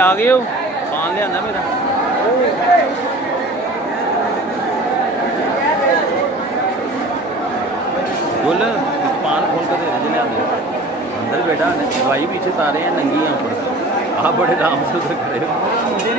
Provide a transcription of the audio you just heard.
आ गए हो? पान लिया मेरा बोल पान खोल कर दे लिया अंदर बेटा भाई पीछे तारे हैं नंगी हैं ऊपर आप बड़े आराम से उधर खड़े हो।